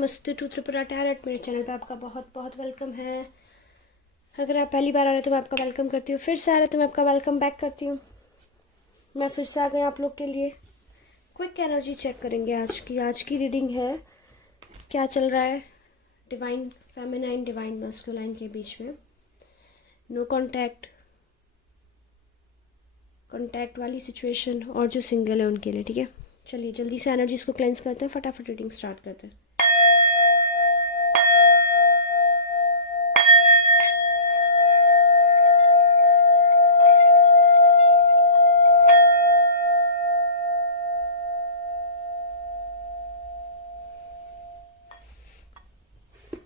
नमस्ते to Tripura tarot. मेरे channel पे आपका बहुत बहुत वेलकम है। अगर आप पहली बार आ रहे हैं तो मैं आपका वेलकम करती हूँ, फिर से आ रहे हैं तो मैं आपका वेलकम बैक करती हूँ। मैं फिर से आ गई आप लोग के लिए। क्विक एनर्जी चेक करेंगे। आज की रीडिंग है, क्या चल रहा है डिवाइन फेमिनाइन डिवाइन मस्कुलाइन के बीच में। नो कॉन्टैक्ट वाली सिचुएशन और जो सिंगल है उनके लिए। ठीक है, चलिए जल्दी से एनर्जीज को क्लेंस करते हैं, फटाफट रीडिंग स्टार्ट करते हैं।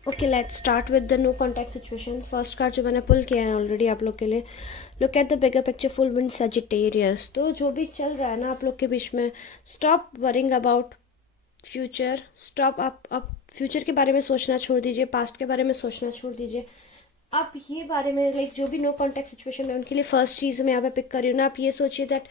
Okay, let's start with the no contact situation. First card जो मैंने पुल किया है ऑलरेडी आप लोग के लिए, look at the bigger picture full wind Sagittarius. तो जो भी चल रहा है ना आप लोग के बीच में, stop worrying about future. Stop, आप फ्यूचर के बारे में सोचना छोड़ दीजिए, पास्ट के बारे में सोचना छोड़ दीजिए। आप ये बारे में जो भी नो कॉन्टैक्ट सिचुएशन है उनके लिए फर्स्ट चीज़ मैं यहाँ पे पिक कर रही हूँ ना, आप ये सोचिए that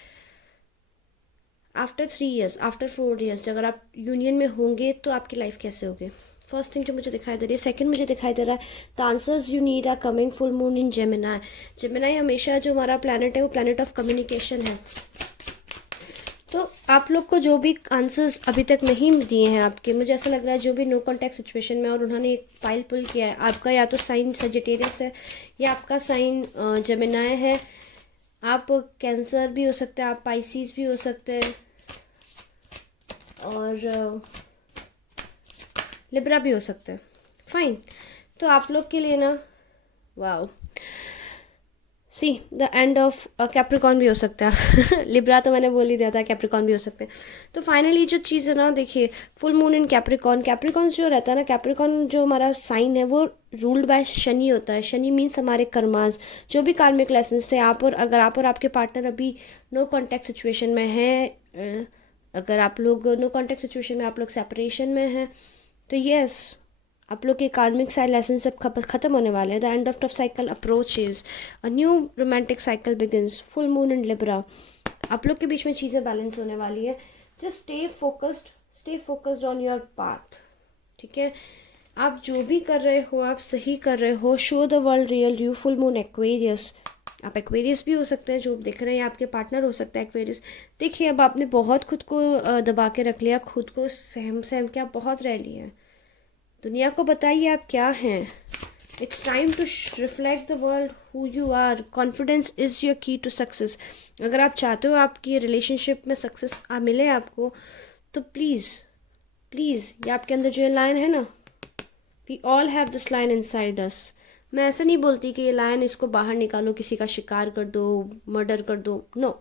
after 3 years, after 4 years अगर आप यूनियन में होंगे तो आपकी लाइफ कैसे होगी। फर्स्ट थिंग जो मुझे दिखाई दे रही है। सेकंड मुझे दिखाई दे रहा है the answers you need are coming full moon in Gemini. Gemini हमेशा जो हमारा प्लैनेट है वो प्लैनेट ऑफ कम्युनिकेशन है। तो आप लोग को जो भी आंसर्स अभी तक नहीं दिए हैं आपके, मुझे ऐसा लग रहा है जो भी नो कॉन्टैक्ट सिचुएशन में और उन्होंने एक फाइल पुल किया है, आपका या तो साइन सजिटेरियस है या आपका साइन जेमिनाई है। आप कैंसर भी हो सकते हैं, आप पाइसिस भी हो सकते हैं और लिब्रा भी हो सकते हैं। फाइन, तो आप लोग के लिए ना, wow, see the end of Capricorn भी हो सकता है। लिब्रा तो मैंने बोल ही दिया था, कैप्रिकॉन भी हो सकते हैं। तो फाइनली जो चीज़ है ना, देखिए फुल मून इन कैप्रिकॉन जो रहता है ना, कैप्रिकॉन जो हमारा साइन है वो रूल्ड बाय शनि होता है। शनि मीन्स हमारे कर्मास, जो भी कार्मिक लेसन्स थे आप और अगर आप और आपके पार्टनर अभी नो कॉन्टैक्ट सिचुएशन में हैं, अगर आप लोग नो कॉन्टैक्ट सिचुएशन में, आप लोग सेपरेशन में हैं, तो यस आप लोग के कार्मिक साइड लेसन सब खत्म होने वाले हैं। The end of cycle approaches, a new romantic cycle begins. Full moon in Libra, आप लोग के बीच में चीज़ें बैलेंस होने वाली है। Just stay focused on your path. ठीक है, आप जो भी कर रहे हो आप सही कर रहे हो। Show the world real you. Full moon Aquarius, आप एक्वेरियस भी हो सकते हैं, जो देख रहे हैं आपके पार्टनर हो सकता है एक्वेरियस। देखिए अब आपने बहुत खुद को दबा के रख लिया, खुद को सहम के आप बहुत रह लिए हैं। दुनिया को बताइए आप क्या हैं। It's time to reflect the world who you are. Confidence is your key to success. अगर आप चाहते हो आपकी रिलेशनशिप में सक्सेस मिले आपको, तो प्लीज़ ये आपके अंदर जो ये लाइन है ना, we all have this line inside us. मैं ऐसा नहीं बोलती कि ये लाइन इसको बाहर निकालो, किसी का शिकार कर दो, मर्डर कर दो। No,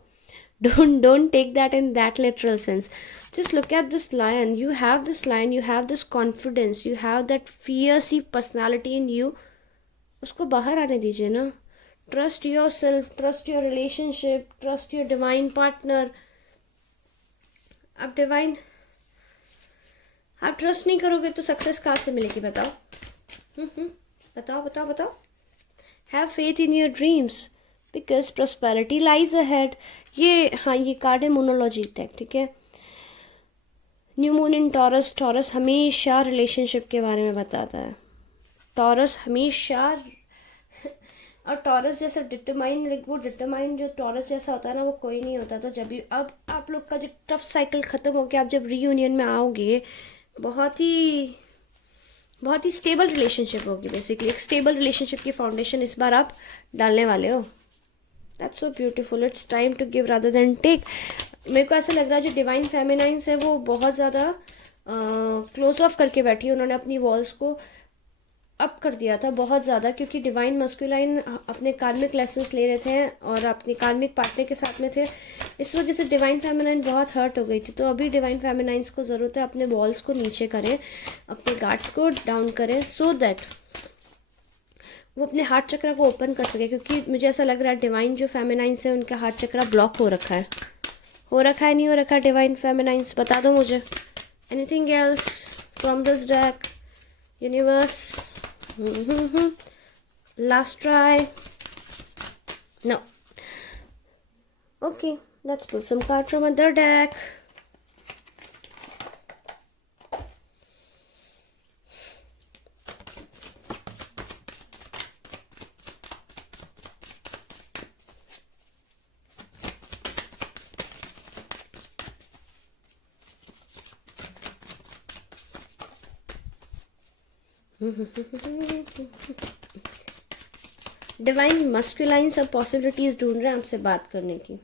don't take that in that literal sense. Just look at this lion. You have this lion, you have this confidence, you have that fierce personality in you. उसको बाहर आने दीजिए ना। Trust your self, trust your relationship, trust your divine partner. आप trust नहीं करोगे तो success कहाँ से मिलेगी बताओ। बताओ। Have faith in your dreams because prosperity lies ahead. ये हाँ, ये कार्ड है मोनोलॉजी टेक। ठीक है, न्यू मून इन टॉरस हमेशा रिलेशनशिप के बारे में बताता है। टॉरस हमेशा और टॉरस जैसा डिटरमाइन जो टॉरस जैसा होता है ना, वो कोई नहीं होता। तो जब भी अब आप लोग का जो टफ साइकिल ख़त्म हो गया, आप जब रीयूनियन में आओगे, बहुत ही स्टेबल रिलेशनशिप होगी। बेसिकली एक स्टेबल रिलेशनशिप की फाउंडेशन इस बार आप डालने वाले हो। That's so beautiful. It's time to give rather than take. मेरे को ऐसा लग रहा है जो डिवाइन फेमिनाइंस है वो बहुत ज़्यादा क्लोज ऑफ करके बैठी है। उन्होंने अपनी वॉल्स को अप कर दिया था बहुत ज़्यादा, क्योंकि डिवाइन मस्कुलाइन अपने कार्मिक लेसन्स ले रहे थे और अपने कार्मिक पार्टनर के साथ में थे। इस वजह से डिवाइन फेमिनाइन बहुत हर्ट हो गई थी। तो अभी डिवाइन फेमिनाइंस को ज़रूरत है अपने वॉल्स को नीचे करें, अपने गार्ड्स को डाउन करें, सो दैट वो अपने हार्ट चक्र को ओपन कर सके। क्योंकि मुझे ऐसा लग रहा है डिवाइन जो फेमिनाइंस है उनका हार्ट चक्र ब्लॉक हो रखा है नहीं हो रखा। डिवाइन फेमिनाइंस बता दो मुझे। Anything else from this deck universe? Last try. No. Okay, let's pull some cards from other deck. Divine masculine सब पॉसिबिलिटीज़ ढूंढ रहे हैं आपसे बात करने की।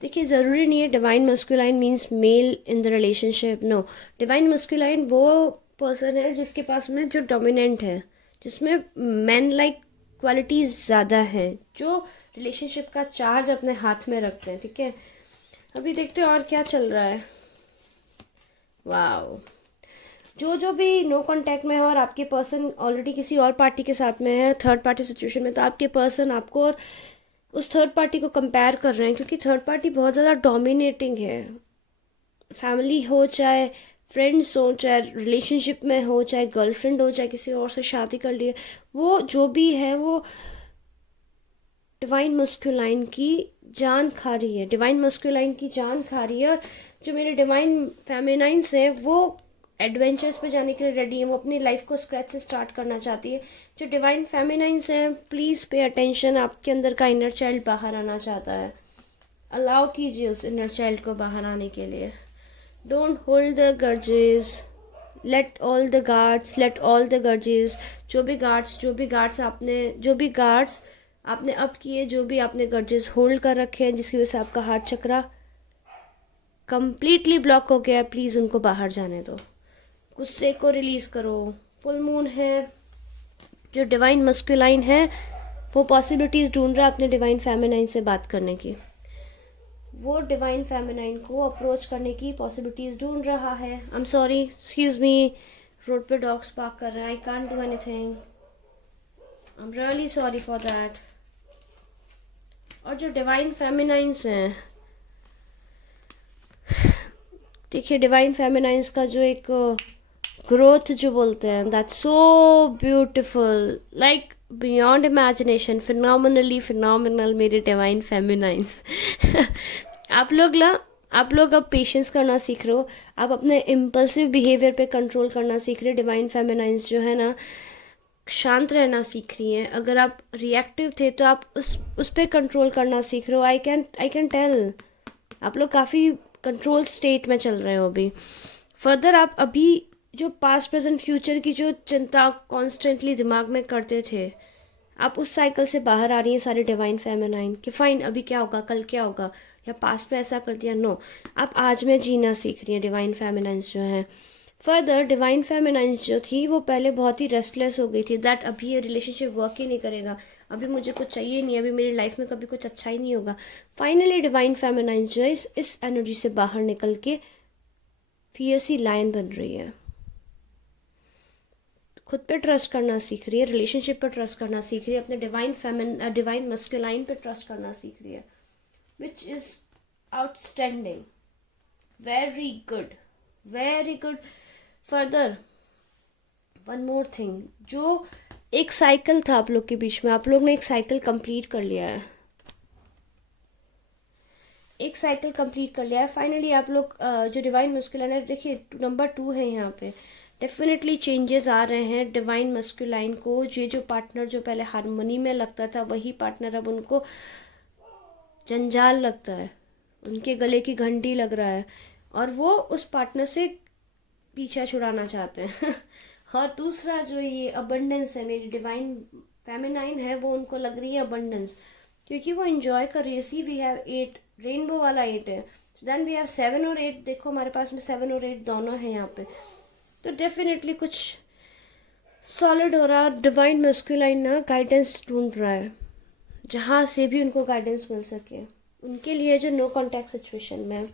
देखिए, ज़रूरी नहीं है divine masculine means male in the relationship, no. Divine masculine वो पर्सन है जिसके पास में जो डोमिनेंट है, जिसमें मैन लाइक क्वालिटीज़ ज़्यादा हैं, जो रिलेशनशिप का चार्ज अपने हाथ में रखते हैं। ठीक है, अभी देखते हैं और क्या चल रहा है। वाओ, जो भी नो कांटेक्ट में है और आपके पर्सन ऑलरेडी किसी और पार्टी के साथ में है, थर्ड पार्टी सिचुएशन में, तो आपके पर्सन आपको और उस थर्ड पार्टी को कंपेयर कर रहे हैं, क्योंकि थर्ड पार्टी बहुत ज़्यादा डोमिनेटिंग है। फैमिली हो, चाहे फ्रेंड्स हो, चाहे रिलेशनशिप में हो, चाहे गर्लफ्रेंड हो, चाहे किसी और से शादी कर लिए, वो जो भी है वो डिवाइन मस्कुलाइन की जान खा रही है, डिवाइन मस्कुलाइन की जान खा रही है। और जो मेरे डिवाइन फेमिनाइंस है वो एडवेंचर्स पे जाने के लिए रेडी है, वो अपनी लाइफ को स्क्रैच से स्टार्ट करना चाहती है। जो डिवाइन फेमिनाइंस हैं, प्लीज़ पे अटेंशन, आपके अंदर का इनर चाइल्ड बाहर आना चाहता है, अलाउ कीजिए उस इनर चाइल्ड को बाहर आने के लिए। Don't hold the Gorges, let all the Gorges, जो भी गार्ड्स आपने अप किए, जो भी आपने गर्जेस होल्ड कर रखे हैं, जिसकी वजह से आपका हार्ट चक्रा कंप्लीटली ब्लॉक हो गया, प्लीज़ उनको बाहर जाने दो, गुस्से को रिलीज़ करो। फुल मून है, जो डिवाइन मस्कुलाइन है वो पॉसिबिलिटीज़ ढूंढ रहा है अपने डिवाइन फेमिनाइन से बात करने की, वो डिवाइन फेमिनाइन को अप्रोच करने की पॉसिबिलिटीज़ ढूंढ रहा है। I am sorry, excuse me, road पे डॉग्स पार्क कर रहे हैं, I can't do anything, I am really sorry for that. और जो डिवाइन फेमिनाइंस हैं, देखिए डिवाइन फेमिनाइंस का जो एक ग्रोथ जो बोलते हैं, that's so beautiful, like beyond imagination, phenomenal मेरे डिवाइन फेमिनाइंस। आप लोग अब पेशेंस करना सीख रहे हो, आप अपने इम्पल्सिव बिहेवियर पे कंट्रोल करना सीख रहे हो। डिवाइन फेमिनाइंस जो है ना, शांत रहना सीख रही हैं। अगर आप रिएक्टिव थे तो आप उस पर कंट्रोल करना सीख रहे हो। आई कैन टेल आप लोग काफ़ी कंट्रोल स्टेट में चल रहे हो अभी। फर्दर आप अभी जो पास्ट प्रेजेंट फ्यूचर की जो चिंता कॉन्स्टेंटली दिमाग में करते थे, आप उस साइकिल से बाहर आ रही हैं सारे डिवाइन फेमिनाइन कि फ़ाइन अभी क्या होगा, कल क्या होगा, या पास्ट में ऐसा कर दिया। नो, आप आज में जीना सीख रही हैं डिवाइन फेमिनाइंस जो हैं। फर्दर डिवाइन फेमिनाइंस जो थी वो पहले बहुत ही रेस्टलेस हो गई थी, दैट अभी ये रिलेशनशिप वर्क ही नहीं करेगा, अभी मुझे कुछ चाहिए नहीं, अभी मेरी लाइफ में कभी कुछ अच्छा ही नहीं होगा। फाइनली डिवाइन फेमिनाइंस जो है इस एनर्जी से बाहर निकल के फियर्सी लायन बन रही है, खुद पे ट्रस्ट करना सीख रही है, रिलेशनशिप पर ट्रस्ट करना सीख रही है, अपने डिवाइन मस्कुलाइन पे ट्रस्ट करना सीख रही है, which is outstanding, very good, very good. Further one more thing, जो एक साइकिल था आप लोग के बीच में, आप लोग ने एक साइकिल कंप्लीट कर लिया है, एक साइकिल कंप्लीट कर लिया है। फाइनली आप लोग जो डिवाइन मस्कुलाइन है, देखिए नंबर 2 है यहाँ पे, डेफिनेटली चेंजेस आ रहे हैं डिवाइन मस्कुलाइन को। ये जो पार्टनर जो पहले हारमोनी में लगता था, वही पार्टनर अब उनको जंजाल लगता है, उनके गले की घंटी लग रहा है, और वो उस पार्टनर से पीछा छुड़ाना चाहते हैं। और दूसरा जो ये अबंडेंस है, मेरी डिवाइन फेमिनाइन है, वो उनको लग रही है अबंडेंस, क्योंकि वो इन्जॉय कर रही है। सी वी हैव 8, रेनबो वाला 8 है, देन वी हैव 7 और 8, देखो हमारे पास में 7 और 8 दोनों हैं यहाँ पे। तो डेफिनेटली कुछ सॉलिड हो रहा है। डिवाइन मस्कुलाइन ना गाइडेंस ढूंढ रहा है, जहाँ से भी उनको गाइडेंस मिल सके उनके लिए जो नो कॉन्टैक्ट सिचुएशन में।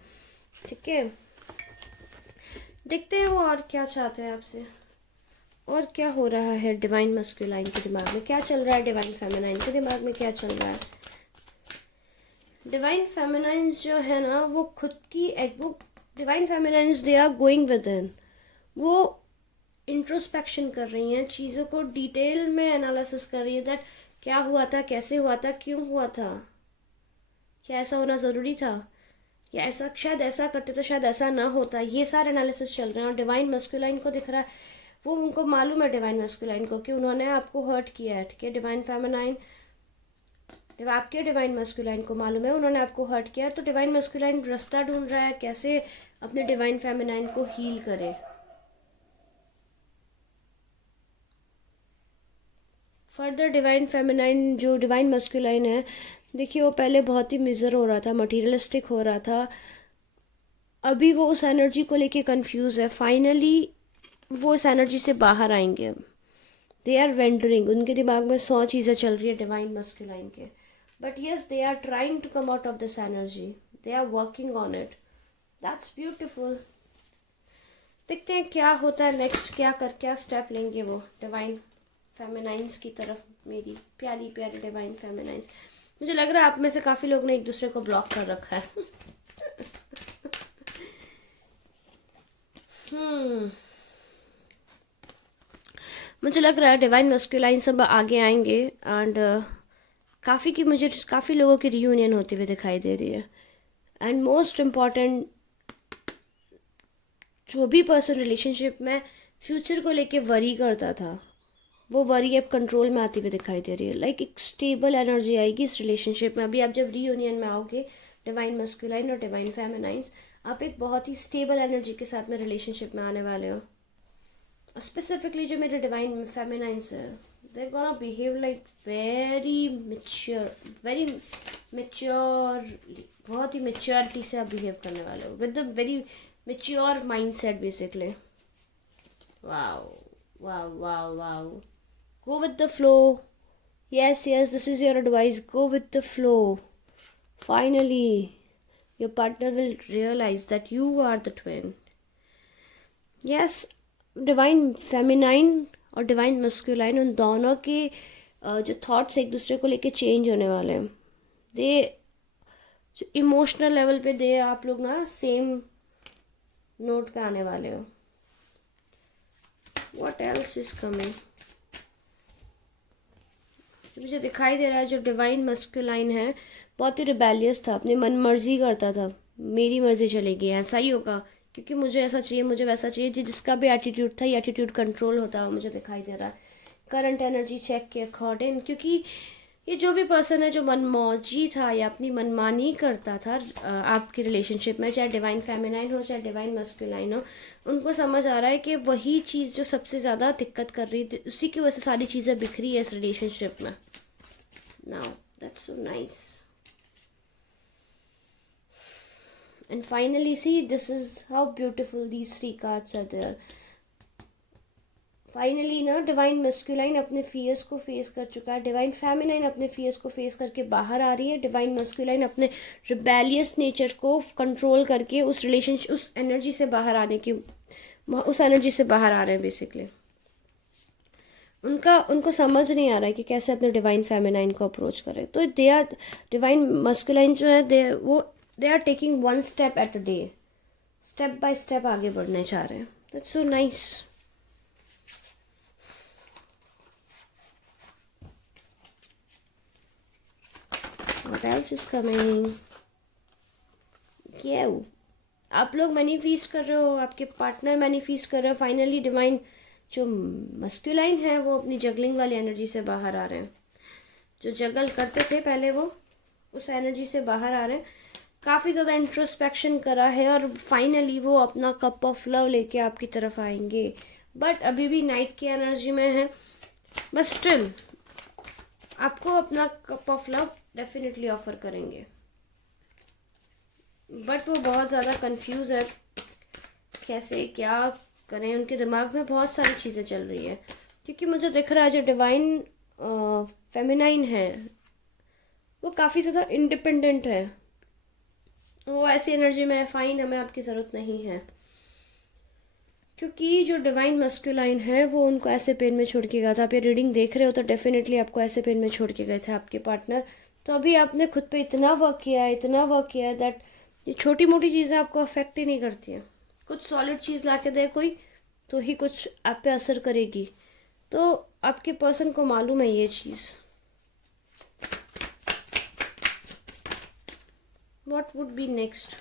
ठीक है, देखते हैं वो और क्या चाहते हैं आपसे, और क्या हो रहा है डिवाइन मस्कुलाइन के दिमाग में, क्या चल रहा है डिवाइन फेमिनाइन के दिमाग में, क्या चल रहा है। डिवाइन फेमिनाइंस जो है ना, वो खुद की वो divine feminines they are going within, वो इंट्रोस्पेक्शन कर रही हैं, चीज़ों को डिटेल में एनालिसिस कर रही है, दैट क्या हुआ था, कैसे हुआ था, क्यों हुआ था, क्या ऐसा होना ज़रूरी था, या ऐसा शायद ऐसा करते तो शायद ऐसा ना होता। ये सारे एनालिसिस चल रहे हैं। और डिवाइन मस्कुलाइन को दिख रहा है, वो उनको मालूम है डिवाइन मस्कुलाइन को कि उन्होंने आपको हर्ट किया है। ठीक है, डिवाइन फेमिनाइन आपके डिवाइन मस्कुलाइन को मालूम है उन्होंने आपको हर्ट किया, तो डिवाइन मस्कुलाइन रास्ता ढूंढ रहा है कैसे अपने डिवाइन फेमिनाइन को हील करे। फर्दर डिवाइन फेमिनाइन जो डिवाइन मस्कुलाइन है, देखिए वो पहले बहुत ही मिज़र हो रहा था, मटीरियलिस्टिक हो रहा था, अभी वो उस एनर्जी को लेके कंफ्यूज है। फाइनली वो उस एनर्जी से बाहर आएंगे। दे आर वेंडरिंग, उनके दिमाग में 100 चीज़ें चल रही है डिवाइन मस्कुलाइन के, but yes they are trying to come out of this energy, they are working on it. That's beautiful. देखते हैं क्या होता है नेक्स्ट, क्या स्टेप लेंगे वो डिवाइन फेमिनाइंस की तरफ, मेरी प्यारी प्यारी डिवाइन फेमिनाइंस। मुझे लग रहा है आप में से काफ़ी लोग ने एक दूसरे को ब्लॉक कर रखा है। मुझे लग रहा है डिवाइन मस्कुलाइन सब आगे आएंगे एंड मुझे काफ़ी लोगों की रियूनियन होती हुई दिखाई दे रही है। एंड मोस्ट इम्पॉर्टेंट, जो भी पर्सन रिलेशनशिप में फ्यूचर को लेके वरी करता था, वो वरी अब कंट्रोल में आती हुई दिखाई दे रही है। लाइक एक स्टेबल एनर्जी आएगी इस रिलेशनशिप में। अभी आप जब रीयूनियन में आओगे डिवाइन मस्कुलाइन और डिवाइन फेमिनाइंस, आप एक बहुत ही स्टेबल एनर्जी के साथ में रिलेशनशिप में आने वाले हो। स्पेसिफिकली जो मेरे डिवाइन फेमिनाइंस है, they're gonna behave like very mature, बहुत ही मेच्योरिटी से आप बिहेव करने वाले हो, with a very mature mindset basically. Wow wow wow wow, go with the flow. Yes, this is your advice, go with the flow. Finally your partner will realize that you are the twin. Yes, divine feminine और divine masculine, उन दोनों के जो thoughts एक दूसरे को लेके change होने वाले हैं। दे जो इमोशनल लेवल पे दे आप लोग ना सेम नोट पे आने वाले हो। What else is coming? मुझे दिखाई दे रहा है जो डिवाइन मस्कुलाइन है बहुत ही रिबेलियस था, अपनी मन मर्जी करता था, मेरी मर्जी चलेगी, ऐसा ही होगा क्योंकि मुझे ऐसा चाहिए, मुझे वैसा चाहिए। जिसका भी एटीट्यूड था, ये एटीट्यूड कंट्रोल होता हुआ मुझे दिखाई दे रहा है करंट एनर्जी चेक के अकॉर्डिंग। क्योंकि ये जो भी पर्सन है जो मनमौजी था या अपनी मनमानी करता था आपकी रिलेशनशिप में, चाहे डिवाइन फेमिनाइन हो चाहे डिवाइन मस्कुलाइन हो, उनको समझ आ रहा है कि वही चीज़ जो सबसे ज़्यादा दिक्कत कर रही थी, उसी की वजह से सारी चीज़ें बिखरी है इस रिलेशनशिप में। Now that's so nice. And finally, see, this is how beautiful these 3 cards are there. Finally ना डिवाइन मस्कुलाइन अपने फियर्स को फेस कर चुका है, डिवाइन फेमिनाइन अपने फियर्स को फेस करके बाहर आ रही है, डिवाइन मस्कुलाइन अपने रिबेलियस नेचर को कंट्रोल करके उस रिलेशनशिप, उस एनर्जी से बाहर आने की, उस एनर्जी से बाहर आ रहे हैं बेसिकली। उनको समझ नहीं आ रहा है कि कैसे अपने डिवाइन फेमिनाइन को अप्रोच करें। तो दे आर डिवाइन मस्कुलाइन जो है they are taking 1 step at a day, step by step आगे बढ़ने चाह रहे हैं। That's so nice. What else is coming? क्या आप लोग मैनिफेस्ट कर रहे हो, आपके पार्टनर मैनिफेस्ट कर रहे हो। फाइनली डिवाइन जो मस्कुलाइन है वो अपनी जगलिंग वाली एनर्जी से बाहर आ रहे हैं। जो जगल करते थे पहले वो उस एनर्जी से बाहर आ रहे हैं, काफ़ी ज़्यादा इंट्रोस्पेक्शन करा है और फाइनली वो अपना कप ऑफ लव लेके आपकी तरफ आएंगे। बट अभी भी नाइट की एनर्जी में है, बट स्टिल आपको अपना cup of love definitely offer करेंगे। बट वो बहुत ज़्यादा कंफ्यूज है, कैसे क्या करें, उनके दिमाग में बहुत सारी चीज़ें चल रही है। क्योंकि मुझे दिख रहा है जो डिवाइन फेमिनाइन है वो काफ़ी ज़्यादा इंडिपेंडेंट है, वो ऐसी एनर्जी में फाइन, हमें आपकी ज़रूरत नहीं है। क्योंकि जो डिवाइन मस्कुलाइन है वो उनको ऐसे पेन में छोड़ के गया था। आप ये रीडिंग देख रहे हो तो डेफिनेटली आपको ऐसे पेन में छोड़ के गए थे आपके पार्टनर। तो अभी आपने खुद पे इतना वर्क किया है दैट ये छोटी मोटी चीज़ें आपको अफेक्ट ही नहीं करती हैं। कुछ सॉलिड चीज़ ला के दे कोई तो ही कुछ आप पे असर करेगी। तो आपके पर्सन को मालूम है ये चीज़। What would be next?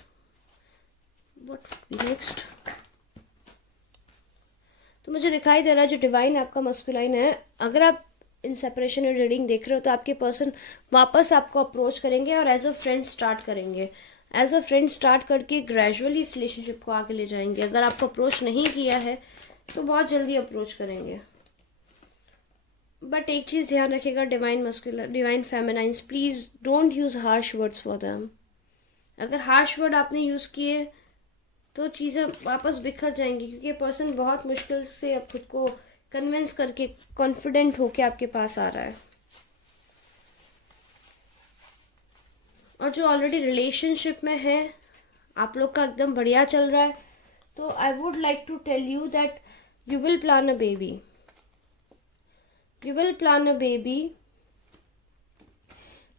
तो मुझे दिखाई दे रहा है जो डिवाइन आपका मस्कुलाइन है, अगर आप इन सेपरेशन और रीडिंग देख रहे हो तो आपके पर्सन वापस आपको अप्रोच करेंगे और एज अ फ्रेंड स्टार्ट करेंगे। एज अ फ्रेंड स्टार्ट करके ग्रेजुअली इस रिलेशनशिप को आगे ले जाएंगे। अगर आपको अप्रोच नहीं किया है तो बहुत जल्दी अप्रोच करेंगे। बट एक चीज़ ध्यान रखिएगा, divine masculine divine feminines, please don't use harsh words for them. अगर हार्श वर्ड आपने यूज़ किए तो चीज़ें वापस बिखर जाएंगी, क्योंकि ये पर्सन बहुत मुश्किल से अब खुद को कन्विंस करके कॉन्फिडेंट होके आपके पास आ रहा है। और जो ऑलरेडी रिलेशनशिप में है, आप लोग का एकदम बढ़िया चल रहा है, तो I would like to tell you that you will plan a baby, you will plan a baby.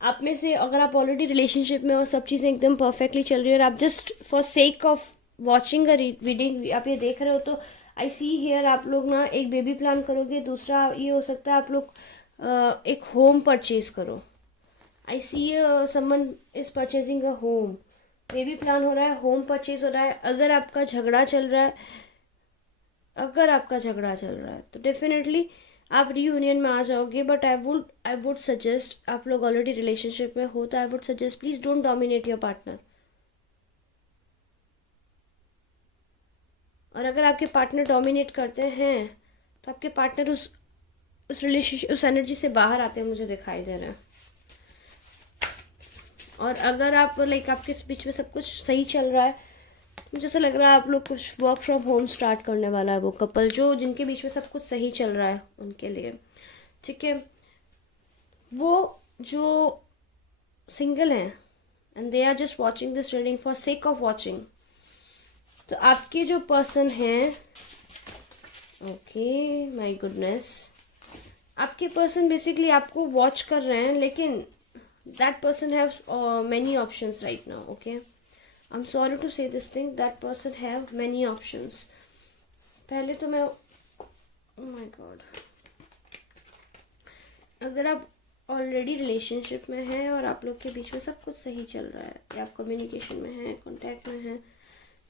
आप में से अगर आप ऑलरेडी रिलेशनशिप में हो, सब चीज़ें एकदम परफेक्टली चल रही है, और आप just for sake of watching a reading आप ये देख रहे हो, तो आई सी हेयर आप लोग ना एक बेबी प्लान करोगे। दूसरा ये हो सकता है आप लोग एक होम परचेज करो। I see someone is purchasing a home, baby plan हो रहा है, होम परचेज हो रहा है। अगर आपका झगड़ा चल रहा है, तो डेफिनेटली आप रीयूनियन में आ जाओगे। बट आई वुड सजेस्ट, आप लोग ऑलरेडी रिलेशनशिप में हो तो I would suggest please don't dominate your partner. और अगर आपके पार्टनर डोमिनेट करते हैं तो आपके पार्टनर उस रिलेशनशिप, उस एनर्जी से बाहर आते हैं, मुझे दिखाई दे रहा है। और अगर आप लाइक आपके बीच में सब कुछ सही चल रहा है, मुझे ऐसा लग रहा है आप लोग कुछ वर्क फ्रॉम होम स्टार्ट करने वाला है वो कपल, जो जिनके बीच में सब कुछ सही चल रहा है उनके लिए, ठीक है। वो जो सिंगल हैं and they are just watching this reading for sake of watching, तो आपके जो पर्सन हैं, ओके माय गुडनेस, आपके पर्सन बेसिकली आपको वॉच कर रहे हैं, लेकिन that person has many options right now, okay? I'm sorry to say this thing, that person have many options. पहले तो मैं, oh my god, अगर आप ऑलरेडी रिलेशनशिप में हैं और आप लोग के बीच में सब कुछ सही चल रहा है, या आप कम्युनिकेशन में हैं, कांटेक्ट में हैं,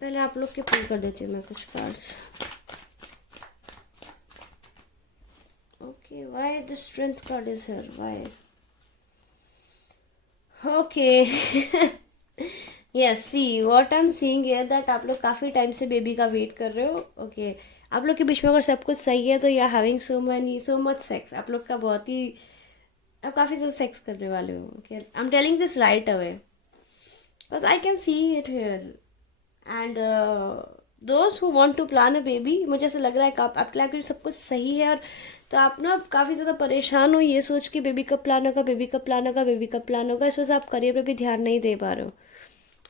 पहले आप लोग के पुल कर देती हूँ मैं कुछ cards. Okay, why the strength card is here, why? Okay yes, see what I am seeing here that आप लोग काफ़ी टाइम से बेबी का वेट कर रहे हो। ओके आप लोग के बीच में अगर सब कुछ सही है तो you are having so much sex, आप लोग का बहुत ही, आप काफ़ी ज़्यादा सेक्स करने वाले हो। Okay I am telling this right away because I can see it here. And those who want to plan a baby, मुझे ऐसा लग रहा है कि आपके लिए सब कुछ सही है, और तो आप ना काफ़ी ज़्यादा परेशान हो ये सोच के बेबी कब प्लान होगा, बेबी कब प्लान होगा, बेबी कब प्लान होगा। इस वजह से आप करियर पे भी ध्यान नहीं दे पा रहे हो।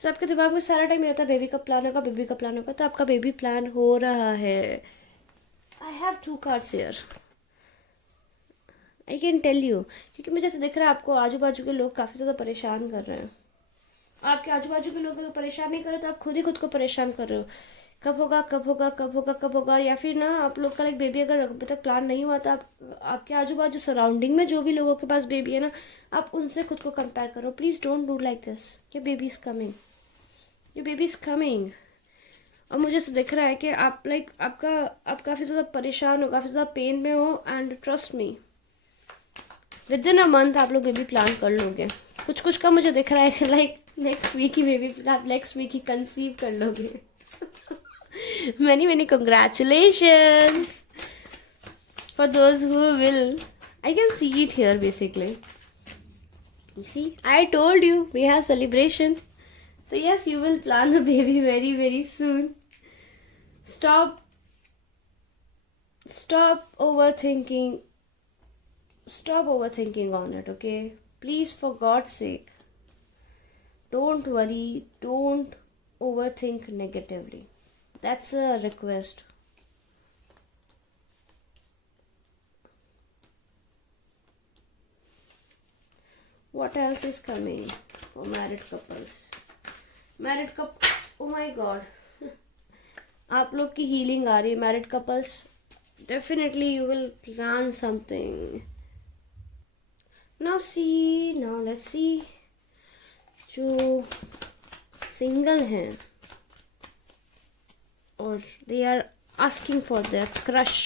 तो आपके दिमाग में सारा टाइम रहता है बेबी कब प्लान होगा, बेबी कब प्लान होगा। तो आपका बेबी प्लान हो रहा है। I have 2 cards here, I can tell you, क्योंकि मुझे ऐसा दिख रहा है आपको आजू बाजू के लोग काफ़ी ज़्यादा परेशान कर रहे हैं। आपके आजू बाजू के लोग परेशान नहीं कर रहे तो आप खुद ही खुद को परेशान कर रहे हो। कब होगा, कब होगा, कब होगा, कब होगा। या फिर ना आप लोग का लाइक बेबी अगर अभी तक प्लान नहीं हुआ तो आपके आजू बाजू सराउंडिंग में जो भी लोगों के पास बेबी है ना, आप उनसे खुद को कंपेयर करो। Please don't do like this. Your baby is coming, your baby is coming. और मुझे ऐसा दिख रहा है कि आप लाइक आप काफ़ी ज़्यादा परेशान हो, काफ़ी ज़्यादा पेन में हो। And trust me, with in a month आप लोग बेबी प्लान कर लोगे। कुछ का मुझे दिख रहा है लाइक नेक्स्ट वीक ही बेबी, आप नेक्स्ट वीक ही कंसीव कर लोगे। many congratulations for those who will. I can see it here basically. You see, I told you we have celebration. So yes, you will plan a baby very soon. Stop overthinking. Stop overthinking on it, okay? Please, for God's sake, don't worry, don't overthink negatively. That's a request. What else is coming for married couples? Oh my god. आप लोग की healing आ रही है married couples. Definitely you will plan something. Now let's see. जो single हैं और they are asking for their crush.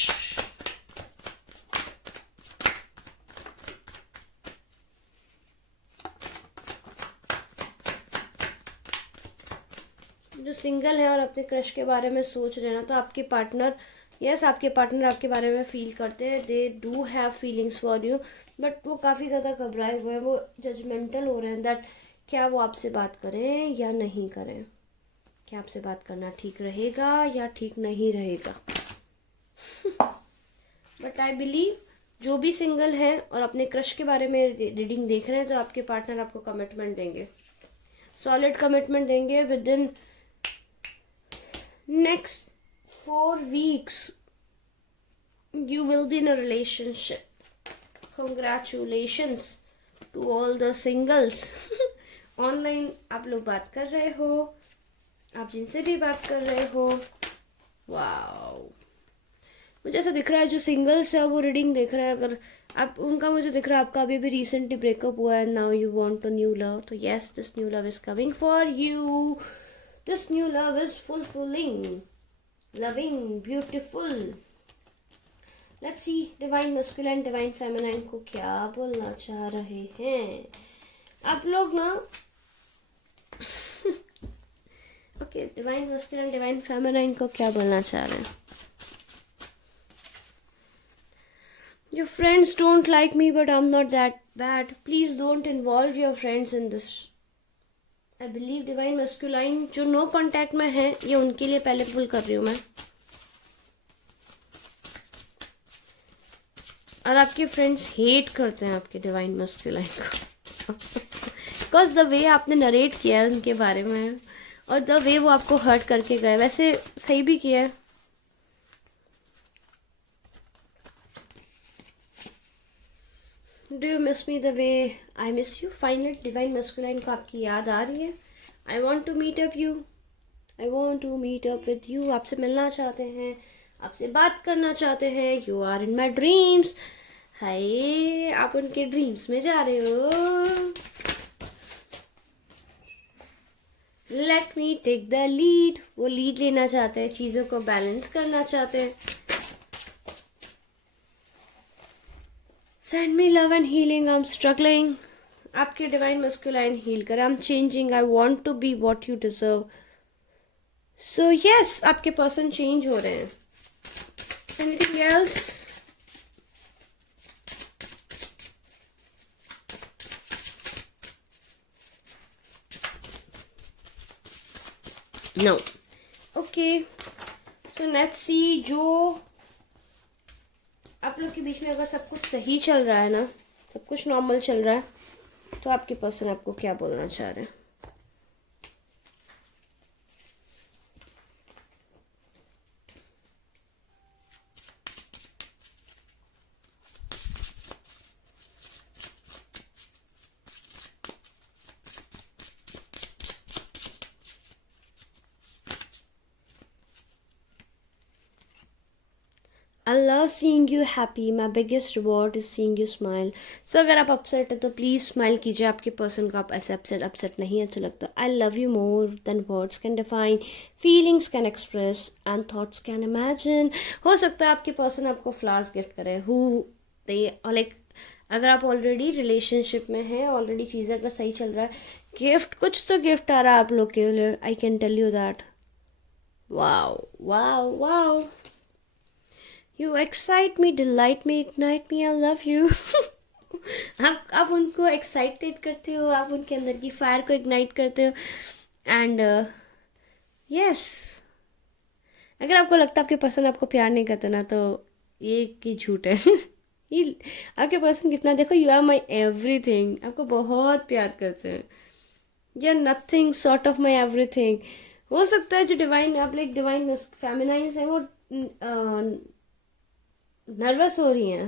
जो single है और अपने क्रश के बारे में सोच रहे हैं ना, तो आपके पार्टनर यस, आपके पार्टनर आपके बारे में फील करते हैं, they do have feelings for you, but वो काफ़ी ज़्यादा घबराए हुए हैं, वो जजमेंटल हो रहे हैं दैट क्या वो आपसे बात करें या नहीं करें, क्या आपसे बात करना ठीक रहेगा या ठीक नहीं रहेगा। बट आई बिलीव जो भी सिंगल है और अपने क्रश के बारे में रीडिंग देख रहे हैं, तो आपके पार्टनर आपको कमिटमेंट देंगे, सॉलिड कमिटमेंट देंगे with in next 4 weeks. You will be in a relationship. Congratulations to all the singles. Online आप लोग बात कर रहे हो, आप जिनसे भी बात कर रहे हो, वाओ, मुझे ऐसा दिख रहा है जो सिंगल्स है वो रीडिंग देख रहे हैं, अगर आप उनका, मुझे दिख रहा है आपका अभी भी रिसेंटली ब्रेकअप हुआ है, now you want a new love, तो yes, this new love is coming for you, this new love is fulfilling, loving, beautiful. Let's see divine masculine divine feminine को क्या बोलना चाह रहे हैं आप लोग ना। Okay, divine masculine divine feminine को क्या बोलना चाह रहे हैं। Your friends don't like me, but I'm not that bad. Please don't involve your friends in this. I believe divine masculine जो नो कांटेक्ट में है, ये उनके लिए पहले पुल कर रही हूँ मैं। और आपके फ्रेंड्स हेट करते हैं आपके डिवाइन मस्कुलाइन को, बिकॉज द वे आपने नरेट किया है उनके बारे में और द वे वो आपको हर्ट करके गए, वैसे सही भी किया है। Do you miss me the way I miss you. Final divine masculine को आपकी याद आ रही है। I want to meet up you, I want to meet up with you, आपसे मिलना चाहते हैं, आपसे बात करना चाहते हैं। You are in my dreams. हाय, आप उनके ड्रीम्स में जा रहे हो। Let me take the lead, वो लीड लेना चाहते हैं, चीज़ों को बैलेंस करना चाहते हैं। Send me love and healing, I am struggling. आपके डिवाइन मस्कुलाइन हील कर, I am changing, I want to be what you deserve. So yes, आपके पर्सन चेंज हो रहे हैं। Anything else? नो। ओके, तो लेट्स सी, जो आप लोग के बीच में अगर सब कुछ सही चल रहा है ना, सब कुछ नॉर्मल चल रहा है, तो आपके पर्सन आपको क्या बोलना चाह रहे हैं। I love seeing you happy. My biggest reward is seeing you smile. So अगर आप अपसेट है तो प्लीज़ स्माइल कीजिए। आपके पर्सन को आप ऐसे अपसेट नहीं अच्छा लगता। I love you more than words can define, feelings can express and thoughts can imagine. हो सकता है आपके पर्सन आपको फ्लावर्स गिफ्ट करे, who they like, अगर आप ऑलरेडी रिलेशनशिप में हैं, ऑलरेडी चीज़ें अगर सही चल रहा है, गिफ्ट कुछ तो गिफ्ट आ रहा है आप लोग के लिए। I can tell you that. Wow wow wow, You excite me, delight me, ignite me, I love you. आप उनको एक्साइटेड करते हो, आप उनके अंदर की फायर को इग्नाइट करते हो। एंड यस, अगर आपको लगता है आपके पर्सन आपको प्यार नहीं करते ना, तो ये की झूठ है। ये आपके पर्सन कितना, देखो, यू आर माई एवरीथिंग, आपको बहुत प्यार करते हैं। You are nothing sort of my everything. हो सकता है जो डिवाइन, आप लाइक डिवाइन फेमिनाइंस है, वो नर्वस हो रही हैं,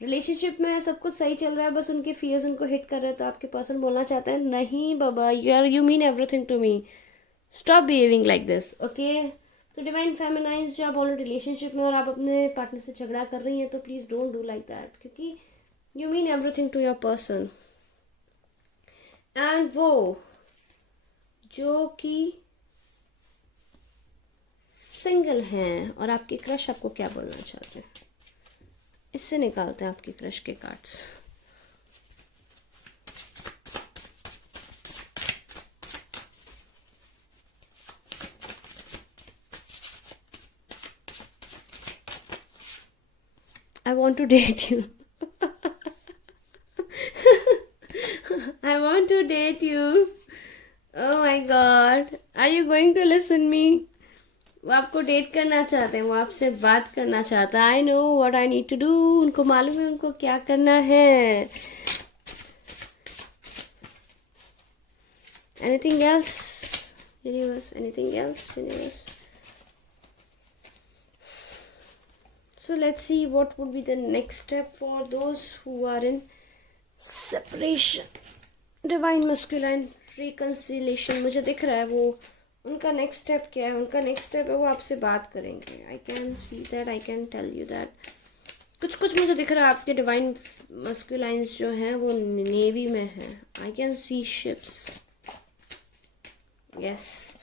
रिलेशनशिप में सब कुछ सही चल रहा है, बस उनके फियर्स उनको हिट कर रहे हैं, तो आपके पर्सन बोलना चाहते हैं, नहीं बाबा, you mean everything to me, stop behaving like this. Okay, तो डिवाइन फेमिनाइज, जब आप ऑलरेडी रिलेशनशिप में और आप अपने पार्टनर से झगड़ा कर रही हैं, तो please don't do like that, क्योंकि you mean everything to your person. And वो जो कि सिंगल हैं और आपके क्रश आपको क्या बोलना चाहते हैं, इससे निकालते हैं आपके क्रश के cards. I want to date you. I want to date you. Oh my God. Are you going to listen me? वो आपको डेट करना चाहते हैं, वो आपसे बात करना चाहता है. I know what I need to do. उनको मालूम है उनको क्या करना है. Anything else universe? Anything else universe? So let's see what would be the next step for those who are in separation. Divine masculine reconciliation. मुझे दिख रहा है वो उनका नेक्स्ट स्टेप क्या है. उनका नेक्स्ट स्टेप है वो आपसे बात करेंगे. I can see that, I can tell you that. कुछ मुझे दिख रहा है आपके डिवाइन मस्कुलाइंस जो हैं वो नेवी में हैं. आई can C ships. Yes,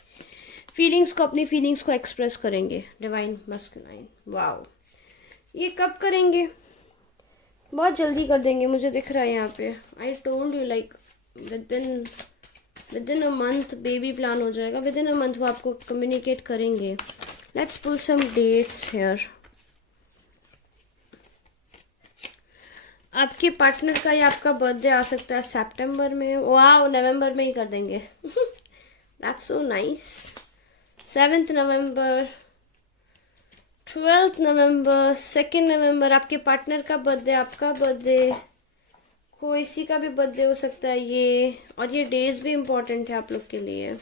feelings को, अपनी फीलिंग्स को एक्सप्रेस करेंगे डिवाइन मस्कुलाइन. वाओ, ये कब करेंगे? बहुत जल्दी कर देंगे मुझे दिख रहा है यहाँ पे. I told you like with in a month baby plan हो जाएगा. विद इन अ मंथ वो आपको कम्युनिकेट करेंगे. Let's pull some dates here. आपके पार्टनर का या आपका बर्थडे आ सकता है सितंबर में. वाह, नवंबर में ही कर देंगे. That's so nice. 7 नवंबर, 12 नवंबर, 2 नवंबर. आपके पार्टनर का बर्थडे, आपका बर्थडे, कोई सी का भी बर्थडे हो सकता है ये. और ये डेज भी इम्पोर्टेंट है आप लोग के लिए.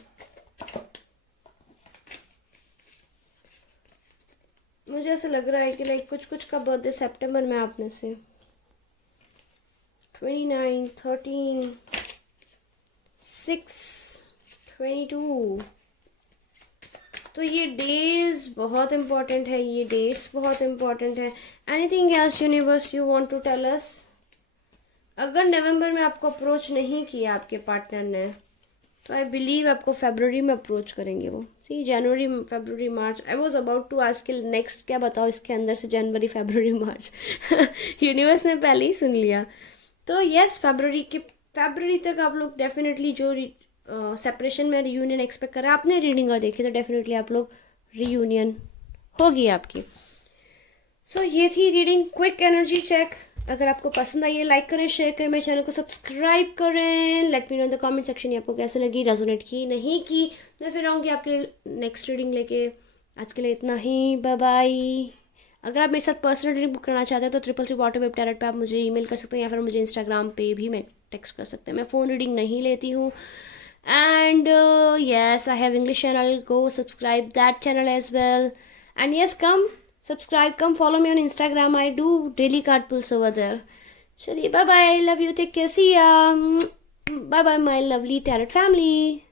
मुझे ऐसा लग रहा है कि लाइक कुछ का बर्थडे सितंबर में आप में से. 29, 13, 6, 22. तो ये डेज बहुत इम्पॉर्टेंट है, ये डेट्स बहुत इम्पॉर्टेंट है. Anything else universe you want to tell us? अगर नवंबर में आपको अप्रोच नहीं किया आपके पार्टनर ने तो आई बिलीव आपको फरवरी में अप्रोच करेंगे वो. See, January, February, March. I was about to ask next क्या बताओ इसके अंदर से, जनवरी, फरवरी, मार्च. यूनिवर्स ने पहले ही सुन लिया. तो यस, फरवरी तक आप लोग डेफिनेटली जो सेपरेशन में रियूनियन एक्सपेक्ट करा. आपने रीडिंग और देखी तो डेफिनेटली आप लोग रियूनियन होगी आपकी. सो ये थी रीडिंग, क्विक एनर्जी चेक. अगर आपको पसंद आई है लाइक करें, शेयर करें, मेरे चैनल को सब्सक्राइब करें. Let me know in the comment section आपको कैसे लगी, रेजोनेट की नहीं की. मैं फिर आऊँगी आपके लिए नेक्स्ट रीडिंग लेके. आज के लिए इतना ही, बाय बाय. अगर आप मेरे साथ पर्सनल रीडिंग बुक करना चाहते हैं तो 333 पे आप मुझे ईमेल कर सकते हैं या फिर मुझे इंस्टाग्राम पे भी मैं टेक्स्ट कर सकते हैं. मैं फ़ोन रीडिंग नहीं लेती हूँ. And yes, I have English channel. Go subscribe that channel as well. And yes, come subscribe, come follow me on Instagram. I do daily card pulls over there. Chaliye, bye bye. Love you. Take care. See ya. Bye bye, my lovely tarot family.